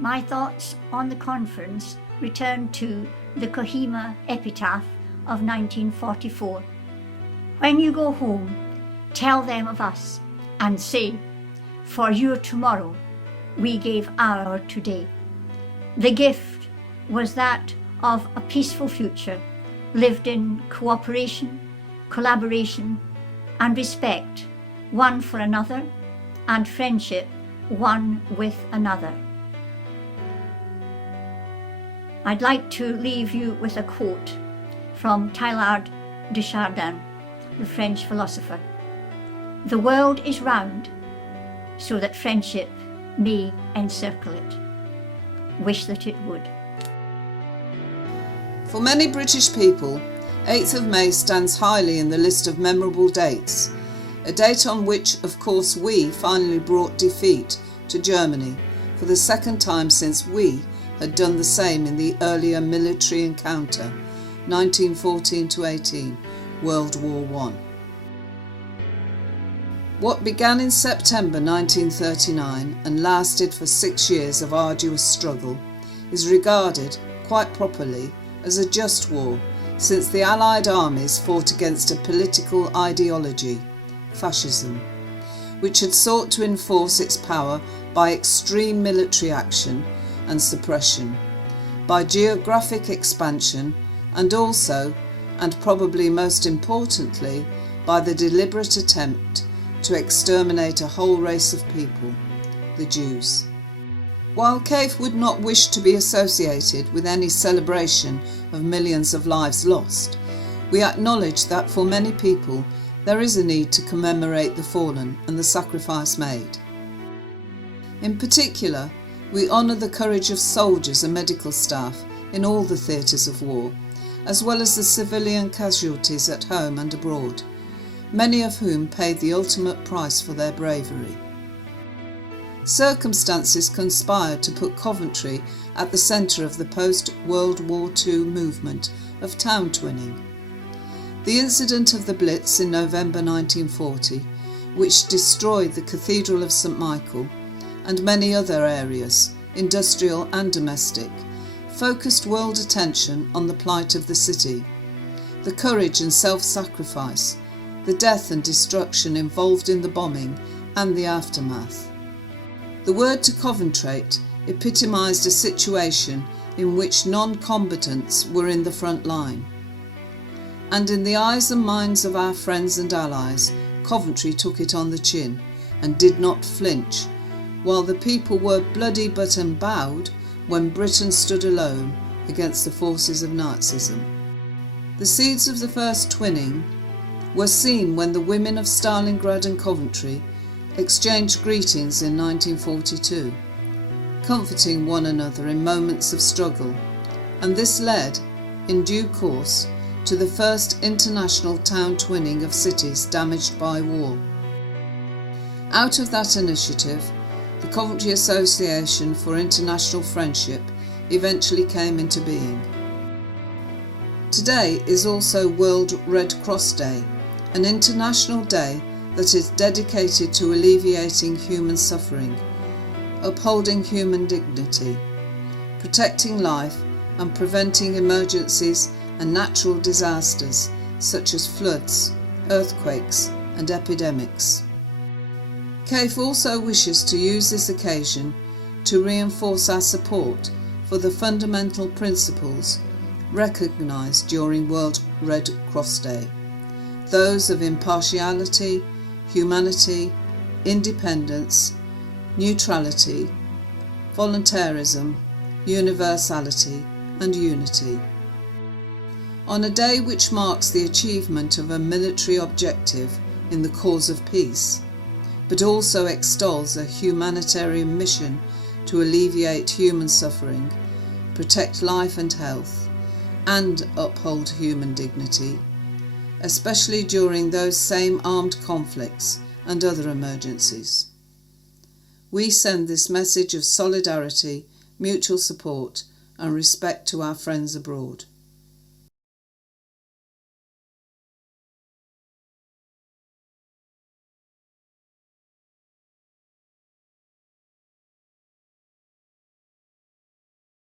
My thoughts on the conference return to the Kohima epitaph of 1944. When you go home, tell them of us and say, for your tomorrow, we gave our today. The gift was that of a peaceful future, lived in cooperation, collaboration, and respect, one for another, and friendship, one with another. I'd like to leave you with a quote from Teilhard de Chardin, the French philosopher. The world is round, so that friendship may encircle it. Wish that it would. For many British people, 8th of May stands highly in the list of memorable dates, a date on which, of course, we finally brought defeat to Germany for the second time since we had done the same in the earlier military encounter, 1914-18, World War I. What began in September 1939 and lasted for 6 years of arduous struggle is regarded, quite properly, as a just war, since the Allied armies fought against a political ideology, Fascism, which had sought to enforce its power by extreme military action and suppression, by geographic expansion, and also, and probably most importantly, by the deliberate attempt to exterminate a whole race of people, the Jews. While CAIF would not wish to be associated with any celebration of millions of lives lost, we acknowledge that for many people there is a need to commemorate the fallen and the sacrifice made. In particular, we honour the courage of soldiers and medical staff in all the theatres of war, as well as the civilian casualties at home and abroad, many of whom paid the ultimate price for their bravery. Circumstances conspired to put Coventry at the centre of the post-World War II movement of town twinning. The incident of the Blitz in November 1940, which destroyed the Cathedral of St Michael and many other areas, industrial and domestic, focused world attention on the plight of the city, the courage and self-sacrifice, the death and destruction involved in the bombing and the aftermath. The word to Coventrate epitomised a situation in which non-combatants were in the front line. And in the eyes and minds of our friends and allies, Coventry took it on the chin and did not flinch, while the people were bloody but unbowed when Britain stood alone against the forces of Nazism. The seeds of the first twinning were seen when the women of Stalingrad and Coventry exchanged greetings in 1942, comforting one another in moments of struggle, and this led, in due course, to the first international town twinning of cities damaged by war. Out of that initiative, the Coventry Association for International Friendship eventually came into being. Today is also World Red Cross Day, an international day that is dedicated to alleviating human suffering, upholding human dignity, protecting life and preventing emergencies and natural disasters such as floods, earthquakes and epidemics. CAIF also wishes to use this occasion to reinforce our support for the fundamental principles recognised during World Red Cross Day, those of impartiality, humanity, independence, neutrality, voluntarism, universality and unity. On a day which marks the achievement of a military objective in the cause of peace, but also extols a humanitarian mission to alleviate human suffering, protect life and health, and uphold human dignity, especially during those same armed conflicts and other emergencies. We send this message of solidarity, mutual support and respect to our friends abroad.